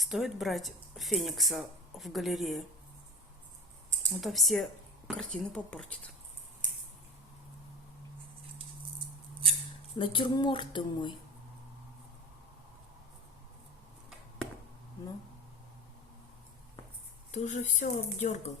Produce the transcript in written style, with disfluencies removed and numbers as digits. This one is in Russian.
Стоит брать Феникса в галерею? Это все картины попортит. Натюрморт ты мой. Ну, ты уже все обдергал.